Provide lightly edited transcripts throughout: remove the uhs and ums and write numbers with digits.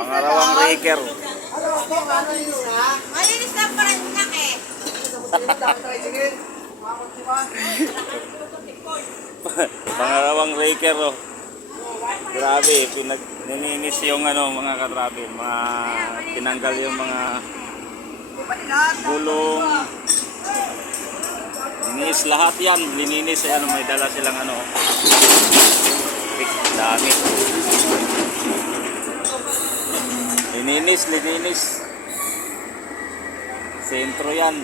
Pangalawang raker. Malinis na pa rin na eh. Pangalawang raker, oh. Grabe, nininis yung ano, mga katrabe, tinanggal yung mga gulong. Lininis lahat yan, lininis. Ano, may dala silang ano. Dami. Lininis. Sentro yan.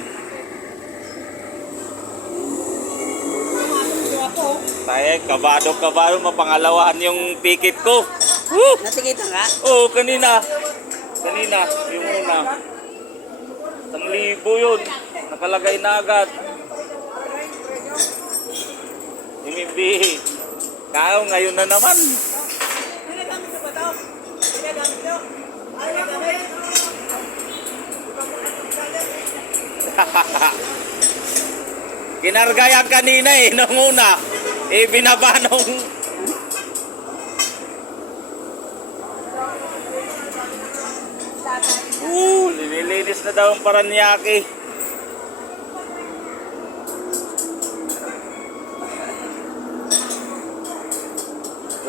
Tayo, kabado, mapangalawahan yung ticket ko. Woo! Natikitan ka? Oo, kanina, yung una. 1,000 yun. Nakalagay na agad. Himibihi. Kao, ngayon na naman. Ginagamit ko ba ito? Ginagamit ko? Ginagamit? Kinarga yan kanina eh, nung una. Binaba nung... Nililinis na daw ang Paranaque.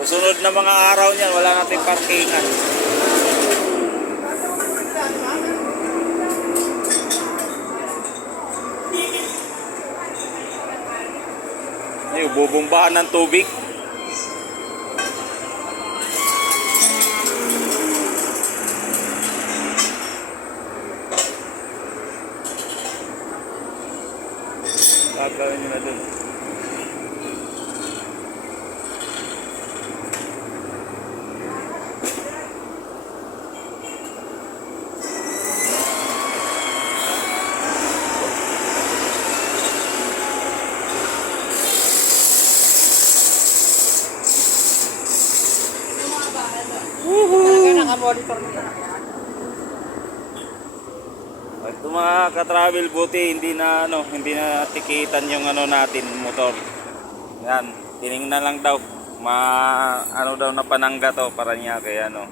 Susunod na mga araw niyan, wala nating parkingan. Ay, bubumbahan ng tubig. Gagawin nyo na dun. Naka-monitor mo yan. Ito mga ka-travel, buti hindi na tikitan yung ano natin motor. Yan, tiningnan lang daw. Daw na panangga to para niya kaya ano.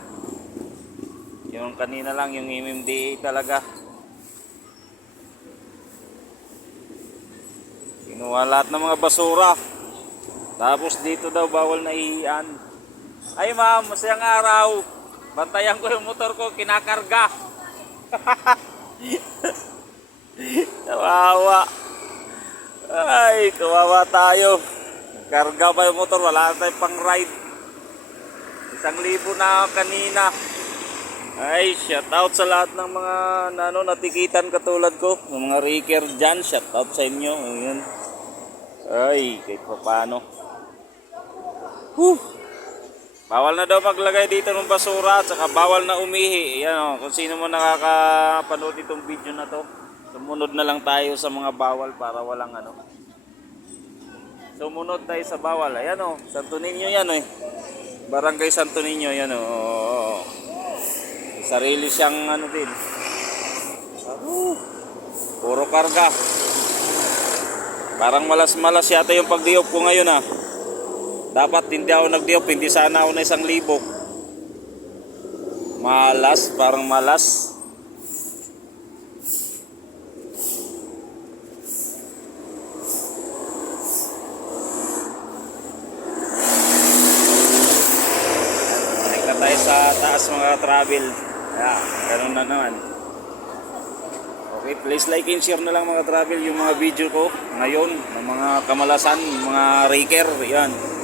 Yung kanina lang yung MMDA talaga. Kinuha lahat ng mga basura. Tapos dito daw bawal na ihian. Ay ma'am, masayang araw. Bantayan ko yung motor ko, kinakarga. Kawawa. Ay, kawawa tayo. Karga pa yung motor, wala tayong pang ride. 1,000 na kanina. Ay, shout out sa lahat ng mga natikitan katulad ko. Yung mga raker dyan, shout out sa inyo. Ayan. Ay, kahit pa paano. Bawal na daw maglagay dito ng basura at saka bawal na umihi. Yan o, kung sino mo nakakapanood itong video na to, sumunod na lang tayo sa mga bawal para walang ano. Sumunod tayo sa bawal. Ayan o, Santo Niño yan o. Barangay Santo Niño yan o. Sarili siyang ano din. Puro karga. Parang malas-malas yata yung pagdiop ko ngayon ah. Dapat hindi ako nagdiop, hindi sana ako na 1,000. Malas, parang malas. Balik na tayo sa taas mga travel. Yeah, ganun na naman. Okay, please like and share na lang mga travel yung mga video ko ngayon ng mga kamalasan, mga raker, yan.